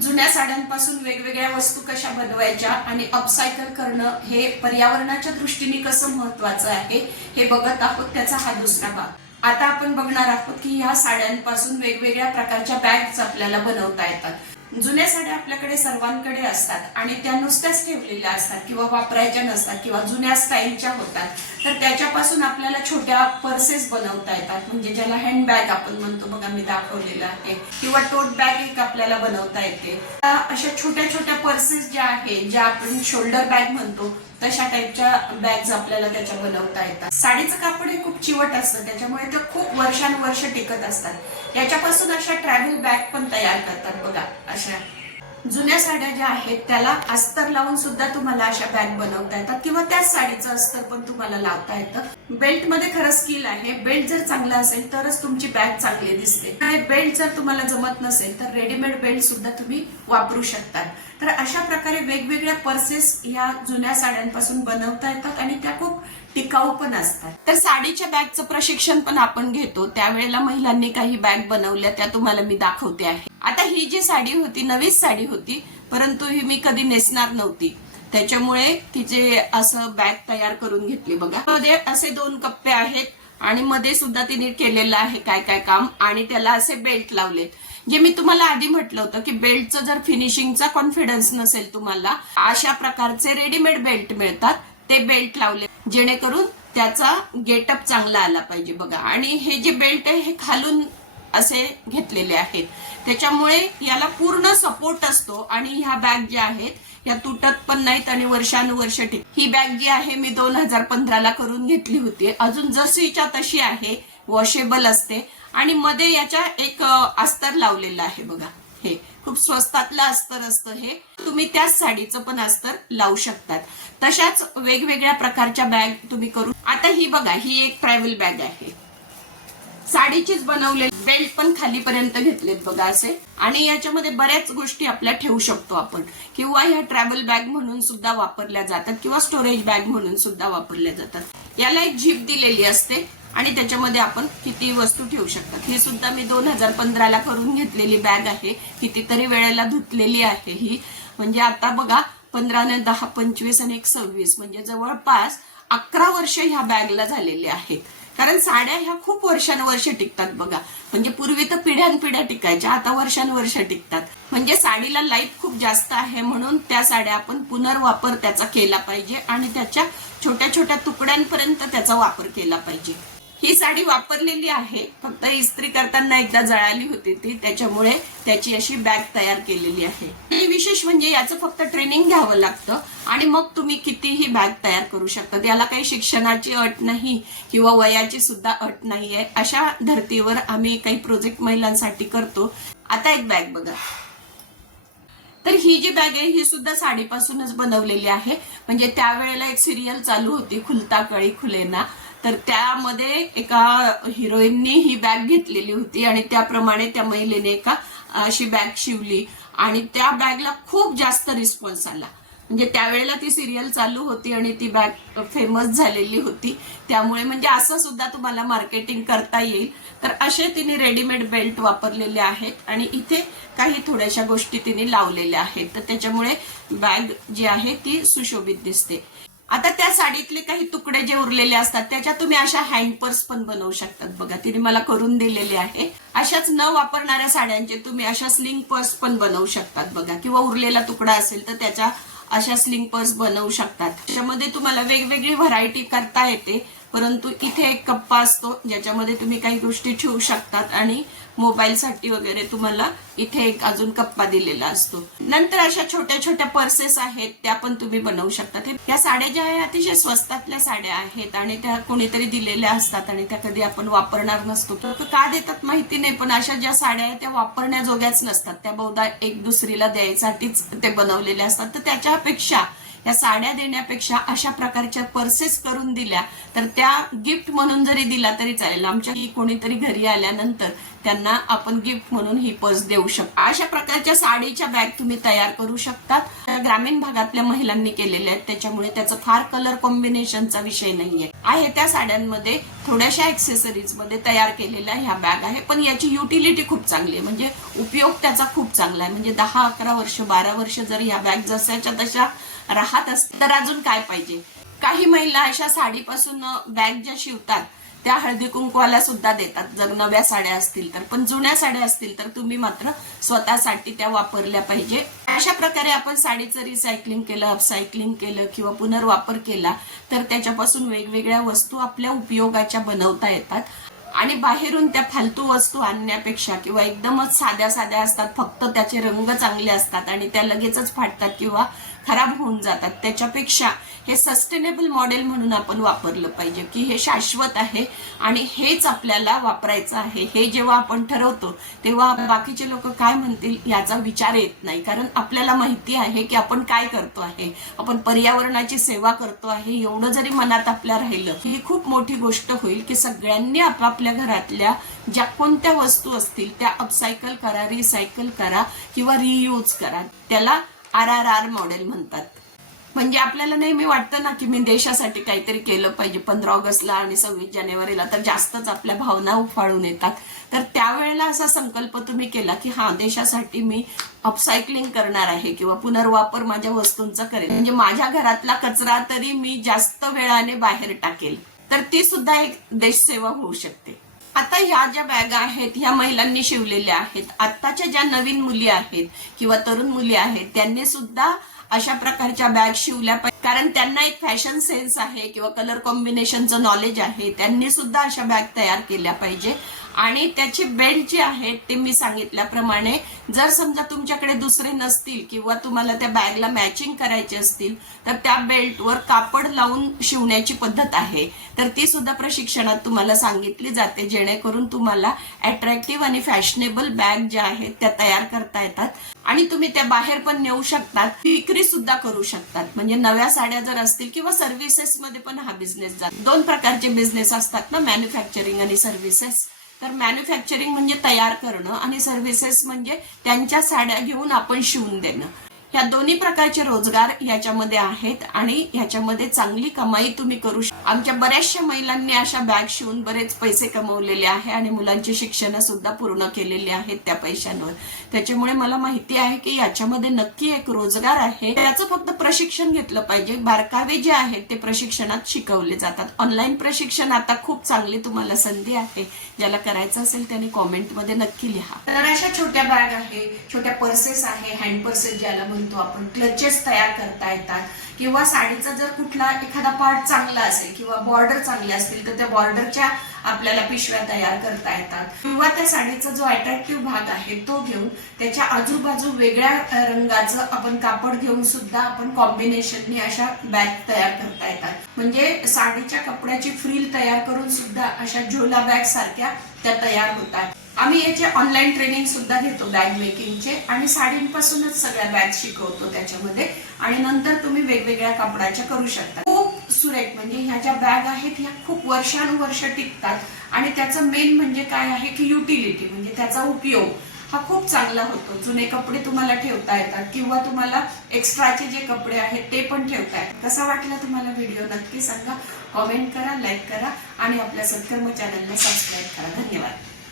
जुन्या साड्यांपासून वेगवेगळ्या वस्तू कशा बनवायच्या आणि अपसायकल करणं हे पर्यावरणाच्या दृष्टीने कसं महत्वाचं आहे हे बघत आहोत. त्याचा हा दुसरा भाग. आता आपण बघणार आहोत की ह्या साड्यांपासून वेगवेगळ्या प्रकारच्या बॅग्स आपल्याला बनवता येतात. जुन्या साड्या आपल्याकडे सर्वांकडे असतात आणि त्या नुसत्याच ठेवलेल्या असतात किंवा वापरायच्या नसतात किंवा जुन्या स्टाईलच्या होतात. तर त्याच्यापासून आपल्याला छोट्या पर्सेस बनवता येतात, म्हणजे ज्याला हँडबॅग आपण म्हणतो बघा, मी दाखवलेलं आहे, किंवा टोट बॅग एक आपल्याला बनवता येते. अशा छोट्या छोट्या पर्सेस ज्या आहेत, ज्या आपण शोल्डर बॅग म्हणतो, तशा टाईपच्या बॅग्स आपल्याला त्याच्या बनवता येतात. साडीचं कापड हे खूप चिवट असतं, त्याच्यामुळे ते खूप वर्षानुवर्ष टिकत असतात. याच्यापासून अशा ट्रॅव्हल बॅग पण तयार करतात बघा. अशा जुन्या साड्या ज्या आहेत त्याला अस्तर लावून सुद्धा तुम्हाला अशा बॅग बनवता येतात किंवा त्याच साडीचं अस्तर पण तुम्हाला लावता येतं. बेल्ट मध्ये खरं स्किल आहे. बेल्ट जर चांगला असेल तरच तुमची बॅग चांगली दिसते. आणि बेल्ट जर तुम्हाला जमत नसेल तर रेडीमेड बेल्ट सुद्धा तुम्ही वापरू शकता. तर अशा प्रकारे वेगवेगळ्या पर्सेस या जुन्या साड्यांपासून बनवता येतात आणि त्या खूप टिकाऊ पण असतात. तर साडीच्या बॅगचं प्रशिक्षण पण आपण घेतो. त्यावेळेला महिलांनी काही बॅग बनवल्या, त्या तुम्हाला मी दाखवते आहे. आता ही जी साडी होती, नवीच साडी होती, परंतु ही मी कधी नेसणार नव्हती, त्याच्यामुळे तिचे असं बॅग तयार करून घेतली बघा. मध्ये असे 2 कप्पे आहेत आणि मध्ये सुद्धा तिने केलेलं आहे काय काय काम, आणि त्याला असे बेल्ट लावलेत. जे मी तुम्हाला आधी म्हटलं होतं की बेल्टचं जर फिनिशिंगचा कॉन्फिडन्स नसेल तुम्हाला, अशा प्रकारचे रेडीमेड बेल्ट मिळतात, ते बेल्ट लावले जेणेकरून त्याचा गेटअप चांगला आला पाहिजे बघा. आणि हे जे बेल्ट आहे हे खालून असे घेतलेले आहेत, त्याच्यामुळे याला पूर्ण सपोर्ट असतो आणि ह्या बॅग ज्या आहेत या तुटत पण नाहीत आणि वर्षानुवर्ष टिक. ही बॅग जी आहे मी 2015 ला करून घेतली होती. अजून जशीच्या तशी आहे, वॉशेबल असते आणि मध्ये याच्या एक अस्तर लावलेलं आहे बघा. हे खूप स्वस्तातलं अस्तर असतं. हे तुम्ही त्याच साडीचं पण अस्तर लावू शकतात. तशाच वेगवेगळ्या प्रकारच्या बॅग तुम्ही करू. आता ही बघा, ही एक ट्रॅव्हल बॅग आहे, साडीचीच बनवलेली. बेल्ट पण खालीपर्यंत घेतलेत बघा असे, आणि याच्यामध्ये बऱ्याच गोष्टी आपल्या ठेवू शकतो आपण, किंवा ह्या ट्रॅव्हल बॅग म्हणून सुद्धा वापरल्या जातात किंवा स्टोरेज बॅग म्हणून सुद्धा वापरल्या जातात. याला एक झिप दिलेली असते आणि त्याच्यामध्ये आपण किती वस्तू ठेवू शकतात. हे सुद्धा मी 2015 ला करून घेतलेली बॅग आहे. कितीतरी वेळेला धुतलेली आहे ही, म्हणजे आता बघा 15 ने 10 25 आणि 26 म्हणजे जवळपास 11 वर्ष ह्या बॅगला झालेली आहेत. कारण साड्या ह्या खूप वर्षानुवर्ष टिकतात बघा. म्हणजे पूर्वी तर पिढ्यानपिढ्या टिकायच्या, आता वर्षानुवर्ष टिकतात. म्हणजे साडीला लाईफ खूप जास्त आहे, म्हणून त्या साड्या आपण पुनर्वापर त्याचा केला पाहिजे आणि त्याच्या छोट्या छोट्या तुकड्यांपर्यंत त्याचा वापर केला पाहिजे. ही साडी वापरलेली आहे, फक्त इस्त्री करताना एकदा जळाली होती ती, त्याच्यामुळे त्याची अशी बॅग तयार केलेली आहे. आणि विशेष म्हणजे याचं फक्त ट्रेनिंग घ्यावं लागतं आणि मग तुम्ही कितीही बॅग तयार करू शकता. याला काही शिक्षणाची अट नाही किंवा वयाची सुद्धा अट नाहीये. अशा धर्तीवर आम्ही काही प्रोजेक्ट महिलांसाठी करतो. आता एक बॅग बघा. तर ही जी बॅग आहे ही सुद्धा साडीपासूनच बनवलेली आहे. म्हणजे त्यावेळेला एक सिरियल चालू होती, खुलता कळी खुलेना, तर त्यामध्ये एका हिरोईननी ही बॅग घेतलेली होती आणि त्याप्रमाणे त्या महिलेने एका अशी बॅग शिवली आणि त्या बॅगला खूप जास्त रिस्पॉन्स आला. म्हणजे त्यावेळेला ती सिरियल चालू होती आणि ती बॅग फेमस झालेली होती. त्यामुळे म्हणजे असं सुद्धा तुम्हाला मार्केटिंग करता येईल. तर असे तिने रेडीमेड बेल्ट वापरलेले आहेत आणि इथे काही थोड्याशा गोष्टी तिने लावलेल्या आहेत, तर त्याच्यामुळे बॅग जी आहे ती सुशोभित दिसते. आता त्या साडीतले काही तुकडे जे उरलेले असतात त्याच्यात तुम्ही अशा हँड पर्स पण बनवू शकतात बघा. तिने मला करून दिलेले आहे. अशाच न वापरणाऱ्या साड्यांचे तुम्ही अशा स्लिंग पर्स पण बनवू शकतात बघा, किंवा उरलेला तुकडा असेल तर त्याच्या अशा स्लिंग पर्स बनवू शकतात. त्याच्यामध्ये तुम्हाला वेगवेगळी व्हरायटी करता येते, परंतु इथे एक कप्पा असतो ज्याच्यामध्ये तुम्ही काही गोष्टी ठेवू शकतात आणि मोबाईलसाठी वगैरे तुम्हाला इथे एक अजून कप्पा दिलेला असतो. नंतर अशा छोट्या छोट्या पर्सेस आहेत, त्या पण तुम्ही बनवू शकता. या साड्या ज्या आहेत अतिशय स्वस्तातल्या साड्या आहेत आणि त्या कोणीतरी दिलेल्या असतात आणि त्या कधी आपण वापरणार नसतो. तर का देतात माहिती नाही, पण अशा ज्या साड्या आहेत त्या वापरण्याजोग्याच नसतात. त्या बहुधा एक दुसरीला द्यायसाठीच ते बनवलेले असतात. तर त्याच्यापेक्षा या साड्या देण्यापेक्षा अशा प्रकारच्या पर्सेस करून दिल्या तर त्या गिफ्ट म्हणून जरी दिला तरी चालेल. आमच्या कोणीतरी घरी आल्यानंतर त्यांना आपण गिफ्ट म्हणून ही पर्स देऊ शकतो. अशा प्रकारच्या साडीच्या बॅग तुम्ही तयार करू शकतात. ग्रामीण भागातल्या महिलांनी केलेल्या आहेत, त्याच्यामुळे त्याचं फार कलर कॉम्बिनेशनचा विषय नाहीये. आहे त्या साड्यांमध्ये थोड्याशा ऍक्सेसरीज मध्ये तयार केलेल्या ह्या बॅग आहे, पण याची युटिलिटी खूप चांगली आहे. म्हणजे उपयोग त्याचा खूप चांगला आहे. म्हणजे 10-11 वर्ष 12 वर्ष जर ह्या बॅग जशाच्या तशा राहत असतील तर अजून काय पाहिजे. काही महिला अशा साडीपासून बॅग ज्या शिवतात त्या हळदी कुंकवाला सुद्धा देतात, जर नव्या साड्या असतील तर. पण जुन्या साड्या असतील तर तुम्ही मात्र स्वतःसाठी त्या वापरल्या पाहिजे. अशा प्रकारे आपण साडीचं रिसायकलिंग केलं, अपसायकलिंग केलं किंवा पुनर्वापर केला तर त्याच्यापासून वेगवेगळ्या वस्तू आपल्या उपयोगाच्या बनवता येतात. आणि बाहेरून त्या फालतू वस्तू आणण्यापेक्षा किंवा एकदमच साध्या साध्या असतात, फक्त त्याचे रंग चांगले असतात आणि त्या लगेचच फाटतात किंवा खराब होऊन जातात, त्याच्यापेक्षा हे सस्टेनेबल मॉडेल म्हणून आपण वापरलं पाहिजे की हे शाश्वत आहे आणि हेच आपल्याला वापरायचं आहे. हे जेव्हा आपण ठरवतो तेव्हा बाकीचे लोक काय म्हणतील याचा विचार येत नाही, कारण आपल्याला माहिती आहे की आपण काय करतो आहे, आपण पर्यावरणाची सेवा करतो आहे. एवढं जरी मनात आपल्या राहिलं ही खूप मोठी गोष्ट होईल की सगळ्यांनी आपापल्या घरातल्या ज्या कोणत्या वस्तू असतील त्या अपसायकल करा, रिसायकल करा किंवा रियूज करा. त्याला RRR मॉडेल म्हणतात. म्हणजे आपल्याला नेहमी वाटतं ना की मी देशासाठी काहीतरी केलं पाहिजे. 15 ऑगस्टला आणि 26 जानेवारीला तर जास्तच आपल्या भावना उफाळून येतात. तर त्यावेळेला असा संकल्प तुम्ही केला की हा, देशासाठी मी अपसायकलिंग करणार आहे किंवा पुनर्वापर माझ्या वस्तूंचा करेल, म्हणजे माझ्या घरातला कचरा तरी मी जास्त वेळाने बाहेर टाकेल, तर ती सुद्धा एक देशसेवा होऊ शकते. आता ह्या ज्या बॅगा आहेत ह्या महिलांनी शिवलेल्या आहेत. आत्ताच्या ज्या नवीन मुली आहेत किंवा तरुण मुली आहेत त्यांनी सुद्धा अशा प्रकारच्या बॅग शिवल्या पाहिजे, कारण त्यांना एक फॅशन सेन्स आहे किंवा कलर कॉम्बिनेशनचं नॉलेज आहे. त्यांनी सुद्धा अशा बॅग तयार केल्या पाहिजे. आणि त्याचे बेल्ट जे आहेत ते मी सांगितल्याप्रमाणे, जर समजा तुमच्याकडे दुसरे नसतील किंवा तुम्हाला त्या बॅगला मॅचिंग करायचे असतील तर त्या बेल्टवर कापड लावून शिवण्याची पद्धत आहे, तर ती सुद्धा प्रशिक्षणात तुम्हाला सांगितली जाते, जेणेकरून तुम्हाला अट्रॅक्टिव्ह आणि फॅशनेबल बॅग ज्या आहेत त्या तयार करता येतात आणि तुम्ही त्या बाहेर पण नेऊ शकतात, विक्री सुद्धा करू शकतात. म्हणजे नव्या साड्या जर असतील किंवा सर्व्हिसेस मध्ये पण हा बिझनेस जातो. 2 प्रकारचे बिझनेस असतात ना, मॅन्युफॅक्चरिंग आणि सर्व्हिसेस. तर मॅन्युफॅक्चरिंग म्हणजे तयार करणं आणि सर्व्हिसेस म्हणजे त्यांच्या साड्या घेऊन आपण शिवून देणं. ह्या दोन्ही प्रकारचे रोजगार याच्यामध्ये आहेत आणि ह्याच्यामध्ये चांगली कमाई तुम्ही करू शकता. आमच्या बऱ्याचशा महिलांनी अशा बॅग शिवून बरेच पैसे कमवलेले आहे आणि मुलांची शिक्षण सुद्धा पूर्ण केलेली आहेत त्या पैशांवर. त्याच्यामुळे मला माहिती आहे की याच्यामध्ये नक्की एक रोजगार आहे. त्याचं फक्त प्रशिक्षण घेतलं पाहिजे. बारकावे जे आहेत ते प्रशिक्षणात शिकवले जातात. ऑनलाईन प्रशिक्षण आता खूप चांगली तुम्हाला संधी आहे. ज्याला करायचं असेल त्याने कॉमेंटमध्ये नक्की लिहा. तर अशा छोट्या बॅग आहे, छोट्या पर्सेस आहे, हँड पर्सेस ज्याला म्हणतो आपण, क्लचेस तयार करता येतात किंवा साडीचा जर कुठला एखादा पार्ट चांगला असेल किंवा बॉर्डर चांगले असतील तर त्या बॉर्डरच्या आपल्याला पिशव्या तयार करता येतात किंवा त्या साडीचा जो अट्रॅक्टिव्ह भाग आहे तो घेऊन त्याच्या आजूबाजू वेगळ्या रंगाचं आपण कापड घेऊन सुद्धा आपण कॉम्बिनेशनने अशा बॅग तयार करता येतात. म्हणजे साडीच्या कपड्याची फ्रिल तयार करून सुद्धा अशा झोला बॅग सारख्या त्या तयार होतात. आम्ही याचे ऑनलाईन ट्रेनिंग सुद्धा घेतो बॅग मेकिंगचे आणि साडींपासूनच सगळ्या बॅग शिकवतो त्याच्यामध्ये. आणि नंतर तुम्ही वेगवेगळ्या कापडाच्या करू शकता. खूप सुरेख, म्हणजे ह्या ज्या बॅग आहेत ह्या खूप वर्षानुवर्ष टिकतात आणि त्याचं मेन म्हणजे काय आहे की युटिलिटी, म्हणजे त्याचा उपयोग हा खूप चांगला होतो. जुने कपडे तुम्हाला ठेवता येतात किंवा तुम्हाला एक्स्ट्राचे जे कपडे आहेत ते पण ठेवता येतात. कसा वाटला तुम्हाला व्हिडिओ नक्की सांगा, कॉमेंट करा, लाईक करा आणि आपल्या सत्कर्म चॅनलला सबस्क्राईब करा. धन्यवाद.